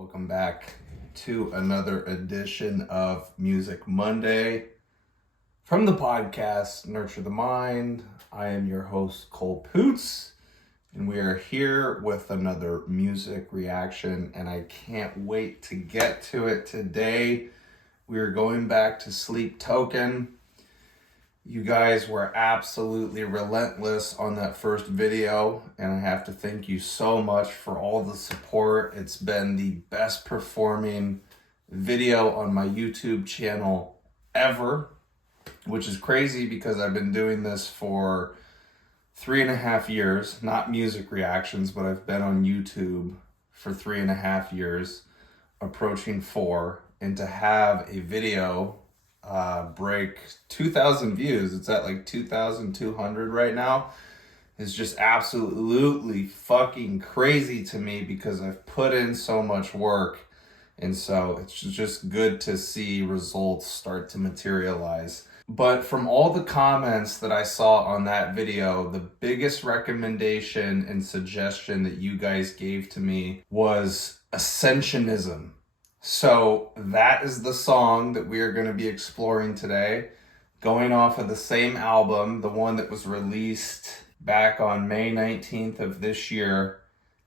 Welcome back to another edition of Music Monday from the podcast Nurture the Mind. I am your host, Cole Poots, and we are here with another music reaction, and I can't wait to get to it today. We are going back to Sleep Token. You guys were absolutely relentless on that first video, and I have to thank you so much for all the support. It's been the best performing video on my YouTube channel ever, which is crazy because I've been doing this for 3.5 years, not music reactions, but I've been on YouTube for 3.5 years, approaching 4, and to have a video break 2,000 views, it's at like 2,200 right now, is just absolutely fucking crazy to me because I've put in so much work. And so it's just good to see results start to materialize. But from all the comments that I saw on that video, the biggest recommendation and suggestion that you guys gave to me was Ascensionism. So that is the song that we are going to be exploring today, going off of the same album, the one that was released back on May 19th of this year.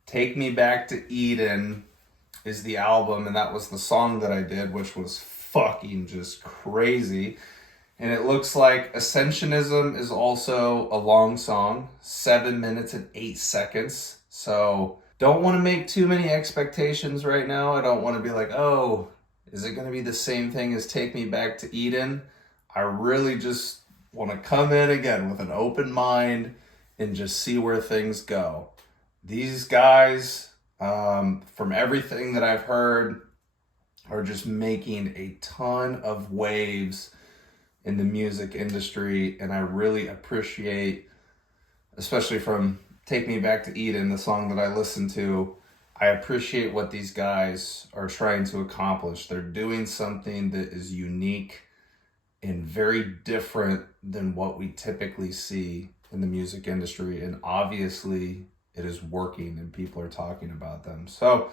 Take Me Back to Eden is the album, and that was the song that I did, which was fucking just crazy. And it looks like Ascensionism is also a long song, 7 minutes and 8 seconds. So don't want to make too many expectations right now. I don't want to be like, oh, is it going to be the same thing as Take Me Back to Eden? I really just want to come in again with an open mind and just see where things go. These guys, from everything that I've heard, are just making a ton of waves in the music industry, and I really appreciate, especially from Take Me Back to Eden, the song that I listened to, I appreciate what these guys are trying to accomplish. They're doing something that is unique and very different than what we typically see in the music industry, and obviously it is working and people are talking about them. So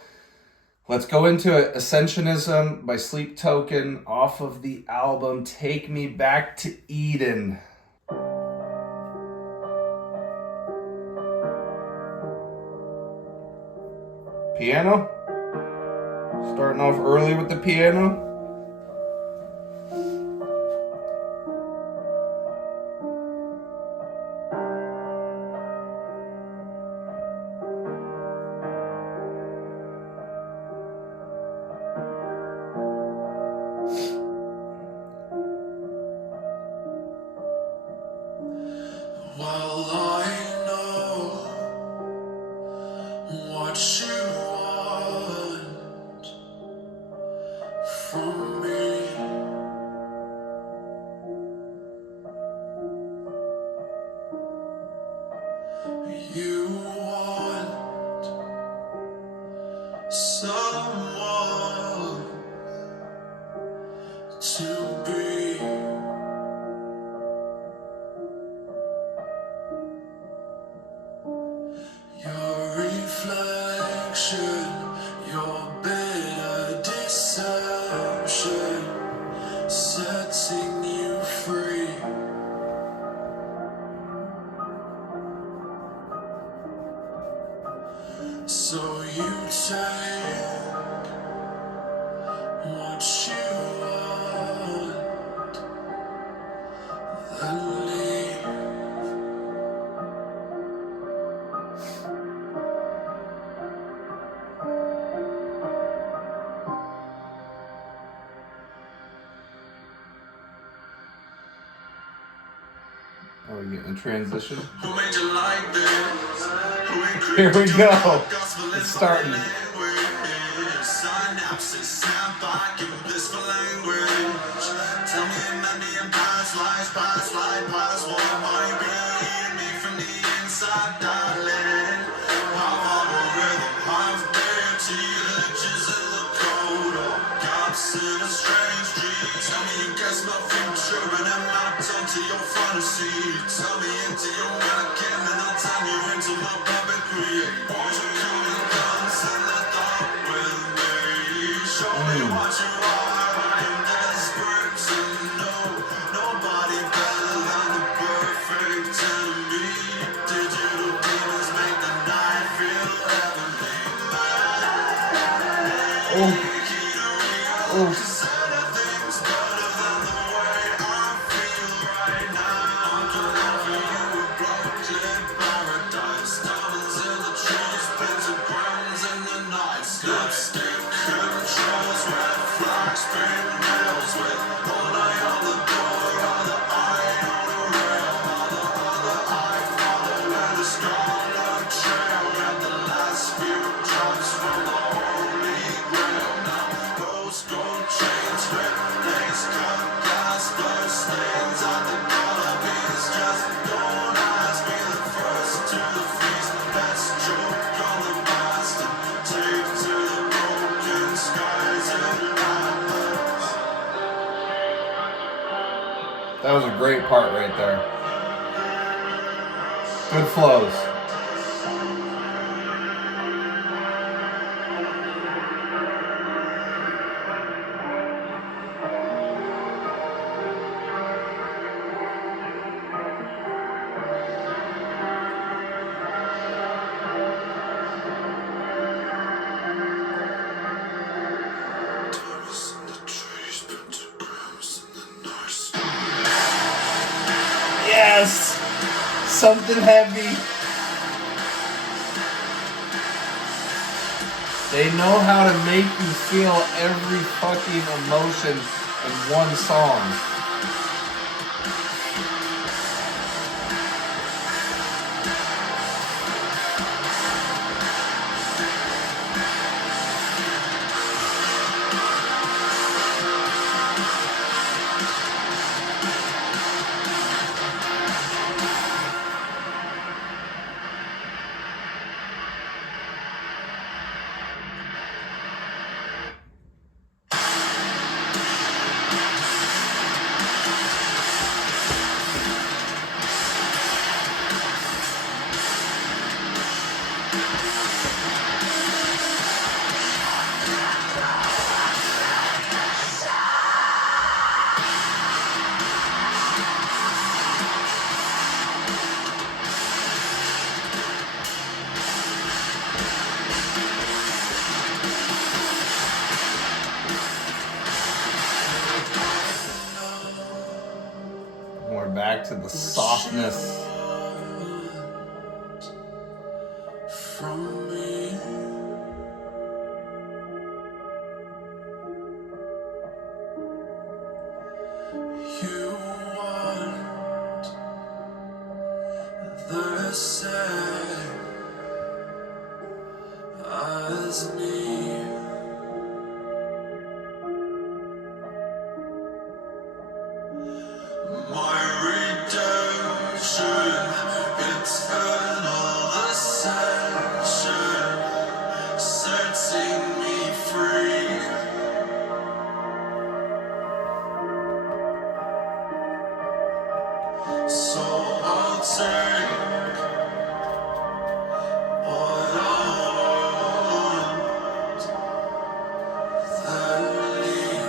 let's go into it. Ascensionism by Sleep Token off of the album Take Me Back to Eden. Piano. Starting off early with the piano. Well, I know what you want from me. You want someone to be. Your reflection, your bitter deception, setting you free. So you take what you want, then leave. Oh, we're getting a transition. Who made you like this? Here we go. It's starting. Synapses snap back in blissful language. Tell me many and past lives, past life, past what might be eating me from the inside, darling. Half algorithm, half deity, the chisel, the code, or gaps in a strange dream. Tell me you guess my future and I'm not onto your fantasy. Tell me into your mannequin and I'll turn you into my puppet. Create boys who come and dance in the dark with me. Show me what you are. I am desperate to know. Nobody better than a perfect enemy. Digital demons make the night feel heavenly. Said things better than the way I feel right now. I'm gonna offer you a blood-lit paradise. Diamonds in the trees, pentagrams in the night. Lipstick controls, red flags, pink nails with one eye on the door, other eye on the rail, other eye following the scarlet trail. Got the last few drops from the holy grail. Now rose gold chains with lace cut glass, blood stains at the Galabees. Just don't ask me, the first to the feast. Let's joke on the past and take to the broken skies and atlas. That was a great part right there. Good flows. Diamonds in the trees, pentagrams in the night. Yes! Something heavy. They know how to make you feel every fucking emotion in one song. We're back to the softness. From me, you want the same as me. My redemption, eternal ascension, setting me free. So I'll take what I want, then leave.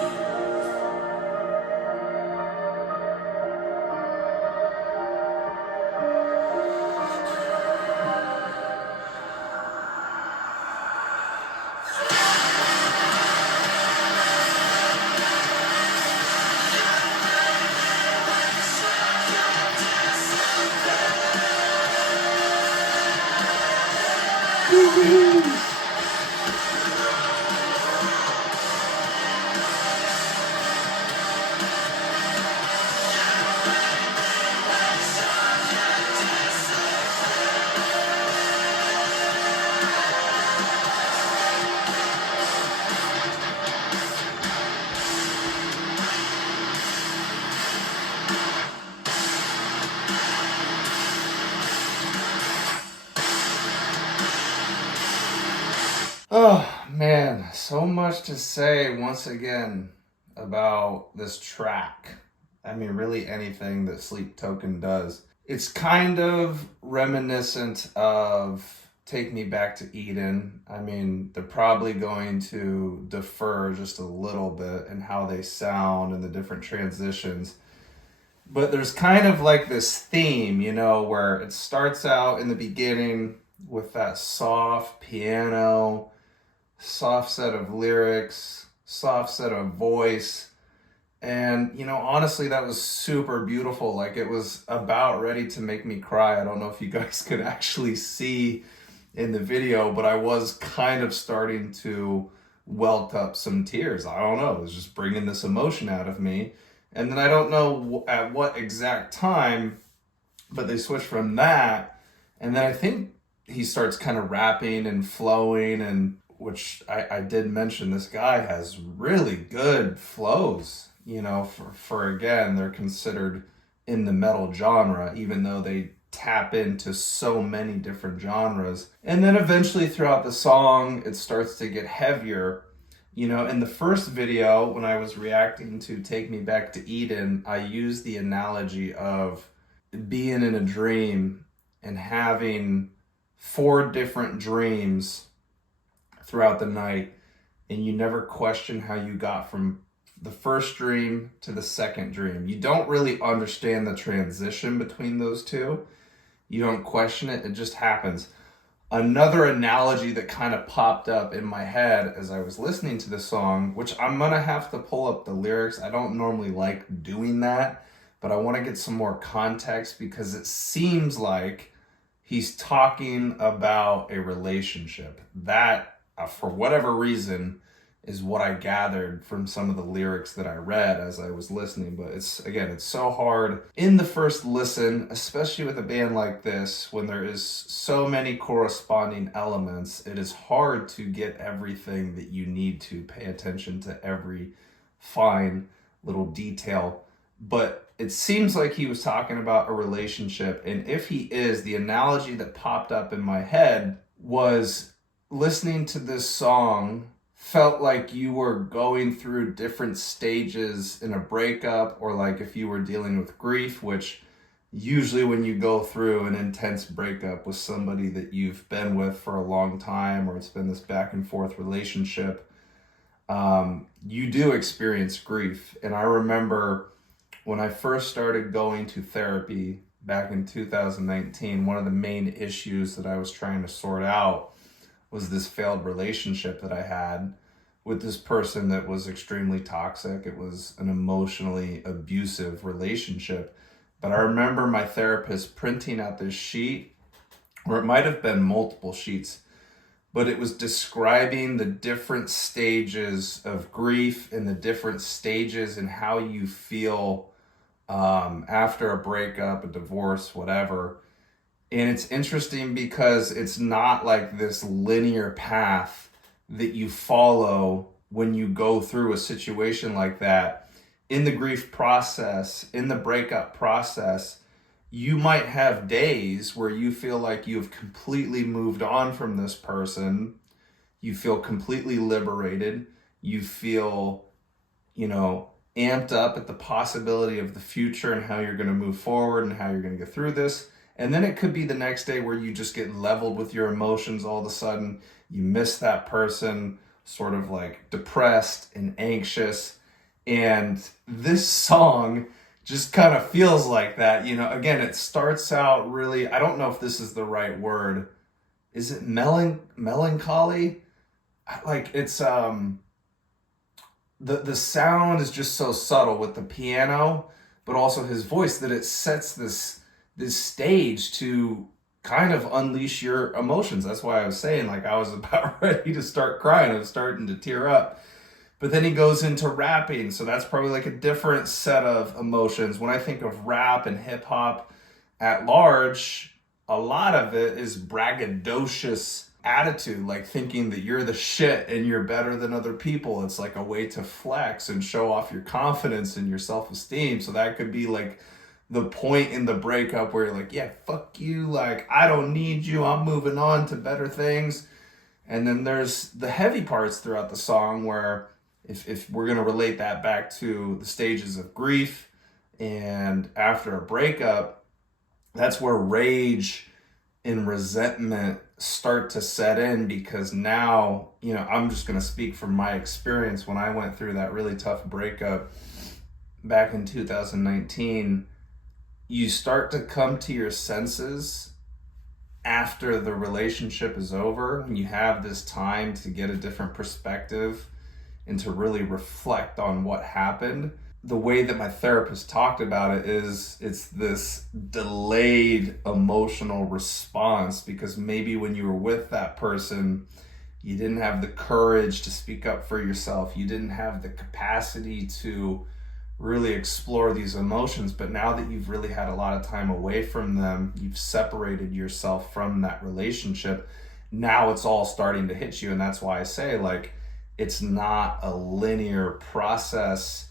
Oh man, so much to say once again about this track. I mean, really anything that Sleep Token does. It's kind of reminiscent of Take Me Back to Eden, I mean, they're probably going to defer just a little bit in how they sound and the different transitions. But there's kind of like this theme, where it starts out in the beginning with that soft piano, soft set of lyrics, soft set of voice. And, honestly, that was super beautiful. Like, it was about ready to make me cry. I don't know if you guys could actually see in the video, but I was kind of starting to welt up some tears. I don't know. It was just bringing this emotion out of me. And then I don't know at what exact time, but they switched from that. And then I think he starts kind of rapping and flowing, and which I did mention, this guy has really good flows, for again, they're considered in the metal genre, even though they tap into so many different genres. And then eventually throughout the song, it starts to get heavier. In the first video, when I was reacting to Take Me Back to Eden, I used the analogy of being in a dream and having 4 different dreams throughout the night, and you never question how you got from the first dream to the second dream. You don't really understand the transition between those two. You don't question it, it just happens. Another analogy that kind of popped up in my head as I was listening to the song, which I'm gonna have to pull up the lyrics. I don't normally like doing that, but I want to get some more context because it seems like he's talking about a relationship. That, for whatever reason, is what I gathered from some of the lyrics that I read as I was listening. But it's so hard in the first listen, especially with a band like this, when there is so many corresponding elements. It is hard to get everything that you need to pay attention to every fine little detail. But it seems like he was talking about a relationship. And if he is, the analogy that popped up in my head was listening to this song felt like you were going through different stages in a breakup, or like if you were dealing with grief, which usually when you go through an intense breakup with somebody that you've been with for a long time, or it's been this back and forth relationship, you do experience grief. And I remember when I first started going to therapy back in 2019, one of the main issues that I was trying to sort out was this failed relationship that I had with this person that was extremely toxic. It was an emotionally abusive relationship. But I remember my therapist printing out this sheet, or it might have been multiple sheets, but it was describing the different stages of grief and the different stages and how you feel after a breakup, a divorce, whatever. And it's interesting because it's not like this linear path that you follow when you go through a situation like that. In the grief process, in the breakup process, you might have days where you feel like you've completely moved on from this person. You feel completely liberated. You feel, amped up at the possibility of the future and how you're going to move forward and how you're going to get through this. And then it could be the next day where you just get leveled with your emotions all of a sudden. You miss that person, sort of like depressed and anxious. And this song just kind of feels like that. Again, it starts out really, I don't know if this is the right word. Is it melancholy? Like it's, the sound is just so subtle with the piano, but also his voice, that it sets this stage to kind of unleash your emotions. That's why I was saying, like, I was about ready to start crying. I was starting to tear up. But then he goes into rapping, so that's probably like a different set of emotions. When I think of rap and hip hop at large, a lot of it is braggadocious attitude, like thinking that you're the shit and you're better than other people. It's like a way to flex and show off your confidence and your self-esteem. So that could be like the point in the breakup where you're like, yeah, fuck you, like, I don't need you, I'm moving on to better things. And then there's the heavy parts throughout the song where if we're going to relate that back to the stages of grief and after a breakup, that's where rage and resentment start to set in, because now, I'm just going to speak from my experience. When I went through that really tough breakup back in 2019, you start to come to your senses after the relationship is over, and you have this time to get a different perspective and to really reflect on what happened. The way that my therapist talked about it is it's this delayed emotional response, because maybe when you were with that person, you didn't have the courage to speak up for yourself. You didn't have the capacity to really explore these emotions. But now that you've really had a lot of time away from them, you've separated yourself from that relationship. Now it's all starting to hit you. And that's why I say, like, it's not a linear process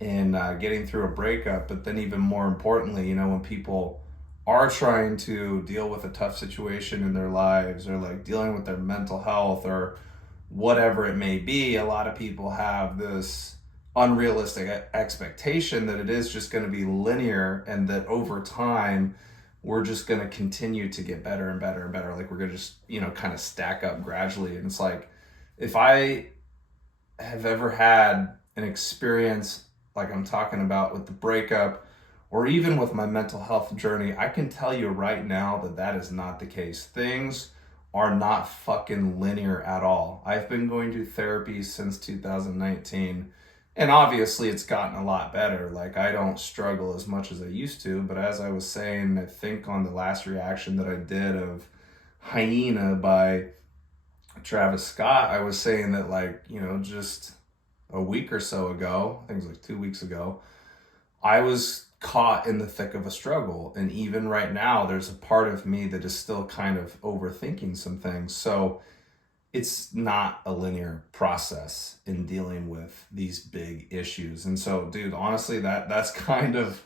in getting through a breakup. But then, even more importantly, when people are trying to deal with a tough situation in their lives, or like dealing with their mental health or whatever it may be, a lot of people have this unrealistic expectation that it is just going to be linear, and that over time we're just going to continue to get better and better and better. Like, we're going to just, kind of stack up gradually. And it's like, if I have ever had an experience like I'm talking about with the breakup, or even with my mental health journey, I can tell you right now that that is not the case. Things are not fucking linear at all. I've been going to therapy since 2019, and obviously it's gotten a lot better. Like, I don't struggle as much as I used to, but as I was saying, I think on the last reaction that I did of Hyena by Travis Scott, I was saying that, like, just a week or so ago, I think it was like 2 weeks ago, I was caught in the thick of a struggle. And even right now, there's a part of me that is still kind of overthinking some things. So it's not a linear process in dealing with these big issues. And so, dude, honestly, that's kind of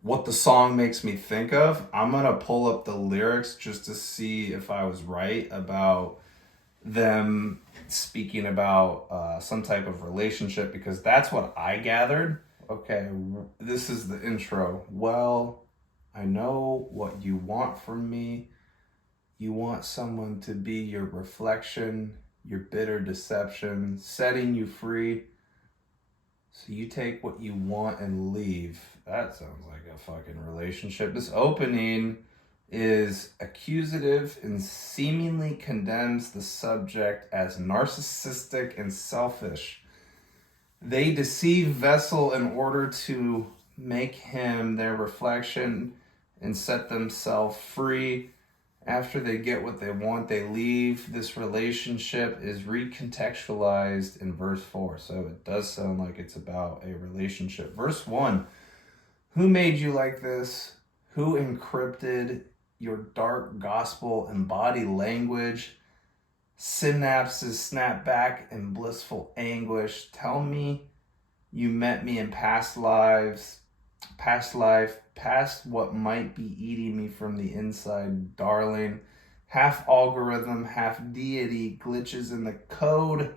what the song makes me think of. I'm going to pull up the lyrics just to see if I was right about them speaking about some type of relationship, because that's what I gathered. Okay, this is the intro. Well, I know what you want from me. You want someone to be your reflection, your bitter deception, setting you free. So you take what you want and leave. That sounds like a fucking relationship. This opening is accusative and seemingly condemns the subject as narcissistic and selfish. They deceive Vessel in order to make him their reflection and set themselves free. After they get what they want, they leave. This relationship is recontextualized in verse 4. So it does sound like it's about a relationship. Verse 1, who made you like this? Who encrypted your dark gospel and body language? Synapses snap back in blissful anguish. Tell me you met me in past lives, past life, past what might be eating me from the inside, darling. Half algorithm, half deity, glitches in the code,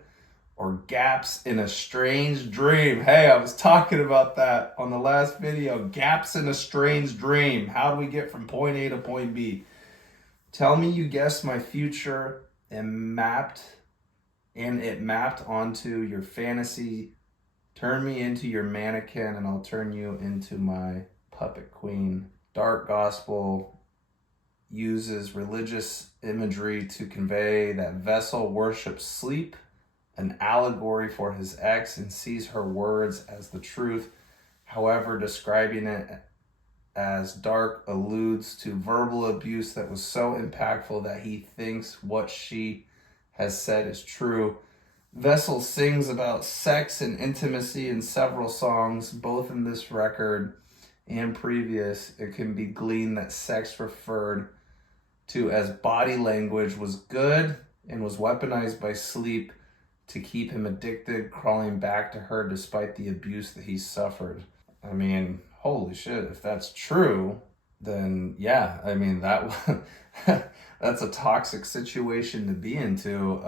or gaps in a strange dream. Hey, I was talking about that on the last video. Gaps in a strange dream. How do we get from point A to point B? Tell me you guessed my future and it mapped onto your fantasy. Turn me into your mannequin and I'll turn you into my puppet queen. Dark gospel uses religious imagery to convey that Vessel worships sleep, an allegory for his ex, and sees her words as the truth. However, describing it as dark alludes to verbal abuse that was so impactful that he thinks what she has said is true. Vessel sings about sex and intimacy in several songs, both in this record and previous. It can be gleaned that sex referred to as body language was good and was weaponized by sleep to keep him addicted, crawling back to her despite the abuse that he suffered. I mean, holy shit, if that's true, then yeah, I mean, that that's a toxic situation to be into.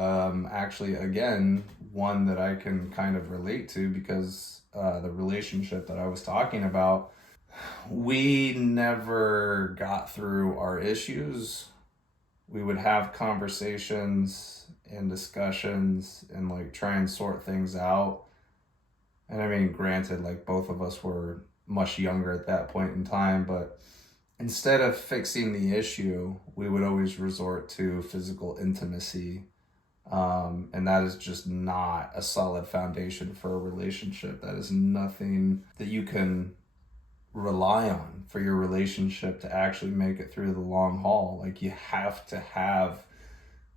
Actually, again, one that I can kind of relate to, because the relationship that I was talking about, we never got through our issues. we would have conversations and discussions and like try and sort things out. And I mean, granted, like both of us were much younger at that point in time, but instead of fixing the issue, we would always resort to physical intimacy. And that is just not a solid foundation for a relationship. That is nothing that you can rely on for your relationship to actually make it through the long haul. Like, you have to have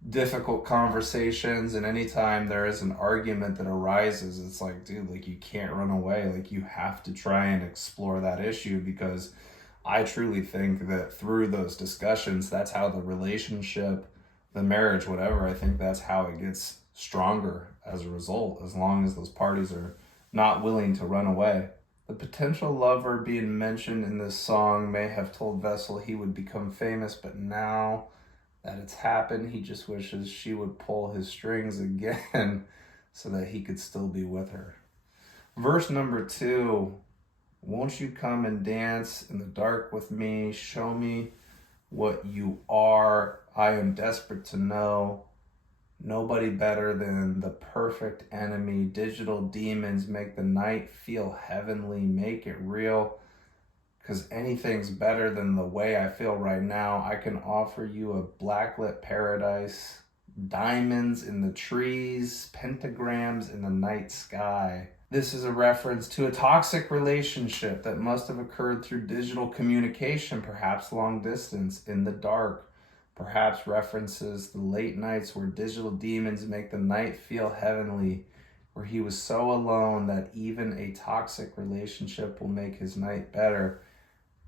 difficult conversations, and anytime there is an argument that arises, it's like, dude, like, you can't run away. Like, you have to try and explore that issue, because I truly think that through those discussions, that's how the relationship, the marriage, whatever, I think that's how it gets stronger as a result, as long as those parties are not willing to run away. The potential lover being mentioned in this song may have told Vessel he would become famous, but now that it's happened, he just wishes she would pull his strings again so that he could still be with her. Verse number 2, won't you come and dance in the dark with me? Show me what you are. I am desperate to know. Nobody better than the perfect enemy. Digital demons make the night feel heavenly. Make it real, because anything's better than the way I feel right now. I can offer you a blacklit paradise, diamonds in the trees, pentagrams in the night sky. This is a reference to a toxic relationship that must have occurred through digital communication, perhaps long distance, in the dark. Perhaps references the late nights where digital demons make the night feel heavenly, where he was so alone that even a toxic relationship will make his night better.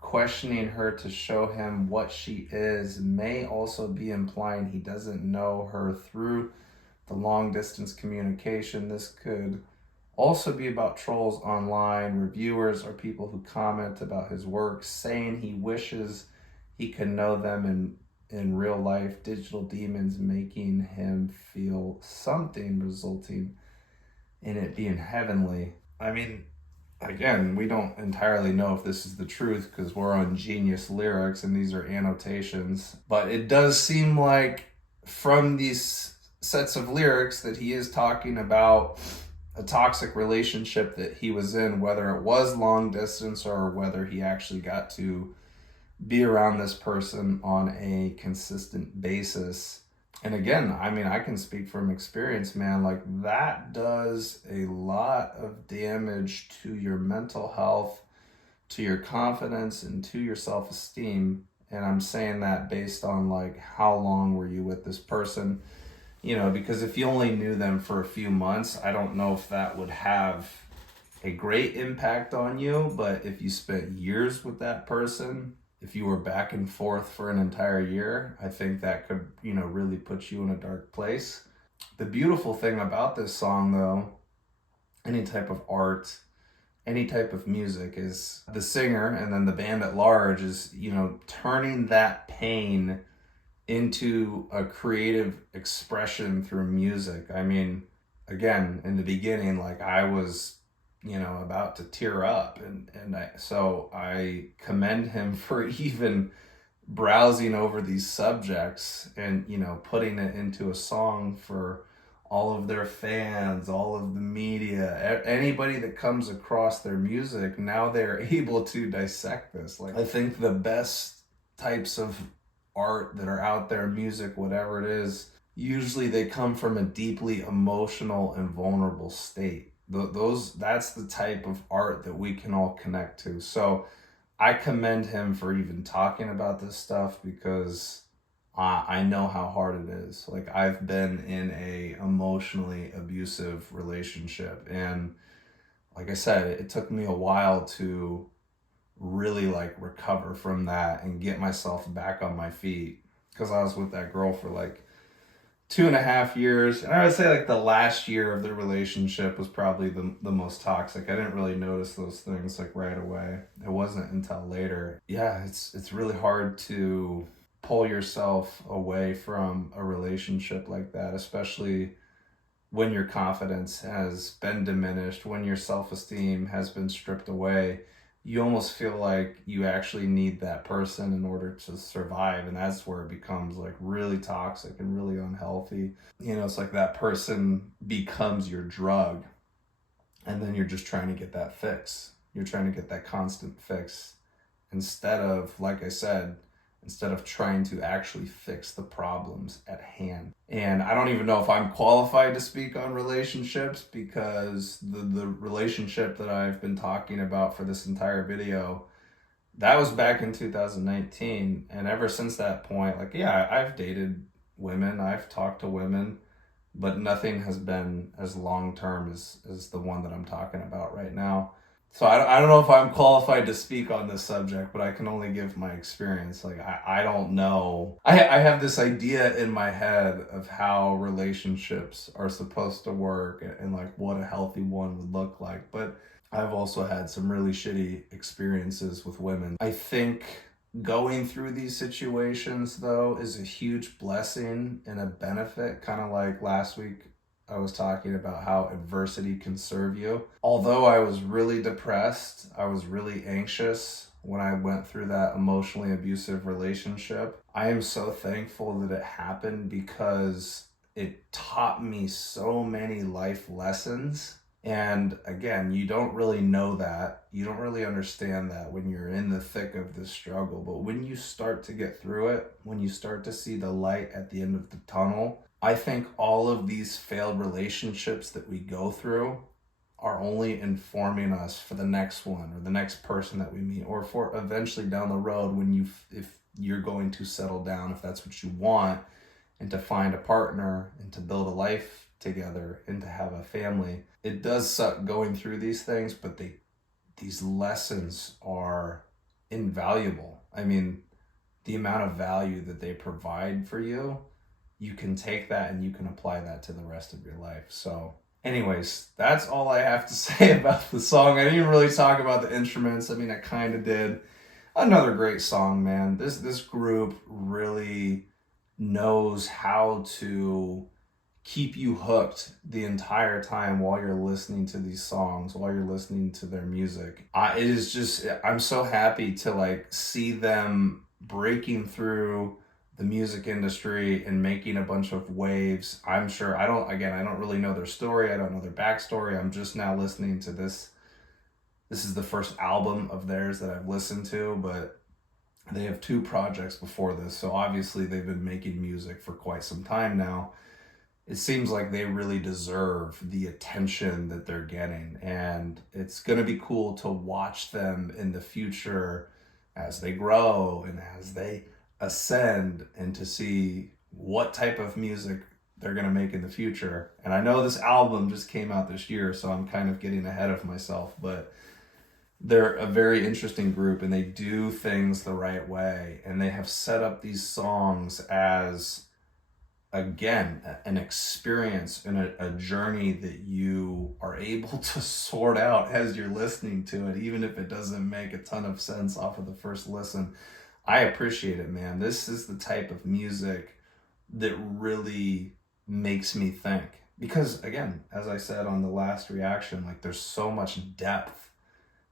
Questioning her to show him what she is may also be implying he doesn't know her through the long distance communication. This could also be about trolls online, reviewers, or people who comment about his work, saying he wishes he could know them in real life. Digital demons making him feel something, resulting in it being heavenly. I mean, again, we don't entirely know if this is the truth because we're on Genius Lyrics and these are annotations, but it does seem like from these sets of lyrics that he is talking about a toxic relationship that he was in, whether it was long distance or whether he actually got to be around this person on a consistent basis. And again, I mean, I can speak from experience, man. Like, that does a lot of damage to your mental health, to your confidence, and to your self-esteem. And I'm saying that based on like, how long were you with this person? You know, because if you only knew them for a few months, I don't know if that would have a great impact on you. But if you spent years with that person, if you were back and forth for an entire year, I think that could, you know, really put you in a dark place. The beautiful thing about this song, though, any type of art, any type of music, is the singer and then the band at large is, you know, turning that pain into a creative expression through music. I mean, again, in the beginning, like, I was, you know, about to tear up, and I commend him for even browsing over these subjects and, you know, putting it into a song for all of their fans, all of the media, anybody that comes across their music. Now they're able to dissect this. Like, I think the best types of art that are out there, music, whatever it is, usually they come from a deeply emotional and vulnerable state. That's the type of art that we can all connect to. So I commend him for even talking about this stuff, because I know how hard it is. Like, I've been in a emotionally abusive relationship, and like I said, it took me a while to really like recover from that and get myself back on my feet, because I was with that girl for like 2.5 years, and I would say like the last year of the relationship was probably the most toxic. I didn't really notice those things like right away. It wasn't until later. Yeah, it's really hard to pull yourself away from a relationship like that, especially when your confidence has been diminished, when your self-esteem has been stripped away. you almost feel like you actually need that person in order to survive. And that's where it becomes like really toxic and really unhealthy. It's like that person becomes your drug. And then you're just trying to get that fix. You're trying to get that constant fix instead of, like I said, instead of trying to actually fix the problems at hand. And I don't even know if I'm qualified to speak on relationships, because the relationship that I've been talking about for this entire video, that was back in 2019. And ever since that point, like, yeah, I've dated women, I've talked to women, but nothing has been as long-term as the one that I'm talking about right now. So I don't know if I'm qualified to speak on this subject, but I can only give my experience. Like, I don't know. I have this idea in my head of how relationships are supposed to work, and like what a healthy one would look like. But I've also had some really shitty experiences with women. I think going through these situations, though, is a huge blessing and a benefit, kind of like last week I was talking about how adversity can serve you. Although I was really depressed, I was really anxious when I went through that emotionally abusive relationship. I am so thankful that it happened, because it taught me so many life lessons. And again, you don't really know that. You don't really understand that when you're in the thick of this struggle. But when you start to get through it, when you start to see the light at the end of the tunnel, I think all of these failed relationships that we go through are only informing us for the next one, or the next person that we meet, or for eventually down the road when if you're going to settle down, if that's what you want, and to find a partner and to build a life together and to have a family. It does suck going through these things, but these lessons are invaluable. I mean, the amount of value that they provide for you, you can take that and you can apply that to the rest of your life. So anyways, that's all I have to say about the song. I didn't even really talk about the instruments. I mean, I kind of did. Another great song, man. This group really knows how to keep you hooked the entire time while you're listening to these songs, while you're listening to their music. I'm so happy to like see them breaking through the music industry and making a bunch of waves. I'm sure, I don't really know their story. I don't know their backstory. I'm just now listening to this. This is the first album of theirs that I've listened to, but they have 2 projects before this. So obviously they've been making music for quite some time now. It seems like they really deserve the attention that they're getting. And it's going to be cool to watch them in the future as they grow and as they ascend, and to see what type of music they're going to make in the future. And I know this album just came out this year, so I'm kind of getting ahead of myself, but they're a very interesting group, and they do things the right way. And they have set up these songs as, again, an experience and a journey that you are able to sort out as you're listening to it, even if it doesn't make a ton of sense off of the first listen. I appreciate it, man. This is the type of music that really makes me think. Because again, as I said on the last reaction, like, there's so much depth.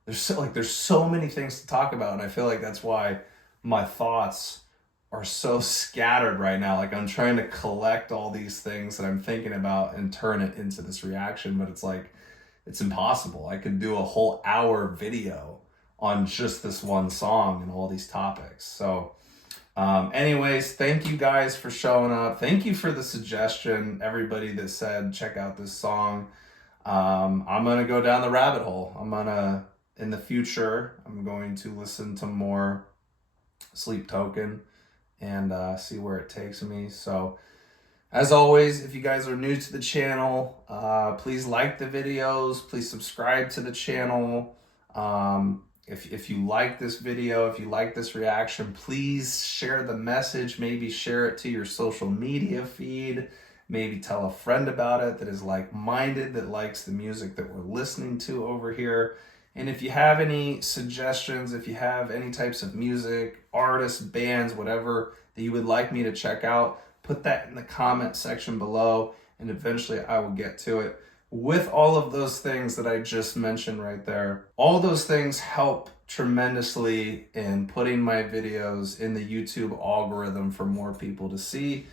There's so many things to talk about, and I feel like that's why my thoughts are so scattered right now. Like, I'm trying to collect all these things that I'm thinking about and turn it into this reaction, but it's like, it's impossible. I could do a whole hour video on just this one song and all these topics. So anyways, thank you guys for showing up. Thank you for the suggestion, everybody that said check out this song. I'm gonna go down the rabbit hole. In the future, I'm going to listen to more Sleep Token and see where it takes me. So as always, if you guys are new to the channel, please like the videos, please subscribe to the channel. If you like this video, if you like this reaction, please share the message. Maybe share it to your social media feed. Maybe tell a friend about it that is like-minded, that likes the music that we're listening to over here. And if you have any suggestions, if you have any types of music, artists, bands, whatever that you would like me to check out, put that in the comment section below, and eventually I will get to it. With all of those things that I just mentioned right there, all those things help tremendously in putting my videos in the YouTube algorithm for more people to see.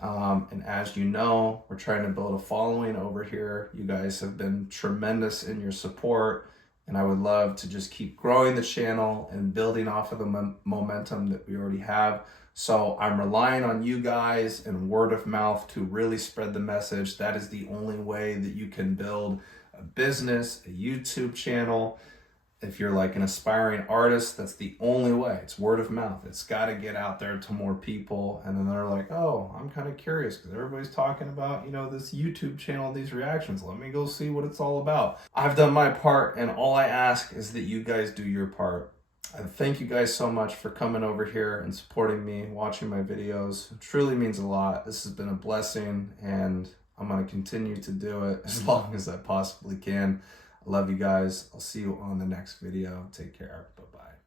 And as you know, we're trying to build a following over here. You guys have been tremendous in your support, and I would love to just keep growing the channel and building off of the momentum that we already have. So I'm relying on you guys and word of mouth to really spread the message. That is the only way that you can build a business, a YouTube channel. If you're like an aspiring artist, that's the only way. It's word of mouth. It's got to get out there to more people. And then they're like, oh, I'm kind of curious because everybody's talking about, this YouTube channel, these reactions. Let me go see what it's all about. I've done my part, and all I ask is that you guys do your part. And thank you guys so much for coming over here and supporting me, watching my videos. It truly means a lot. This has been a blessing, and I'm going to continue to do it as long as I possibly can. I love you guys. I'll see you on the next video. Take care. Bye-bye.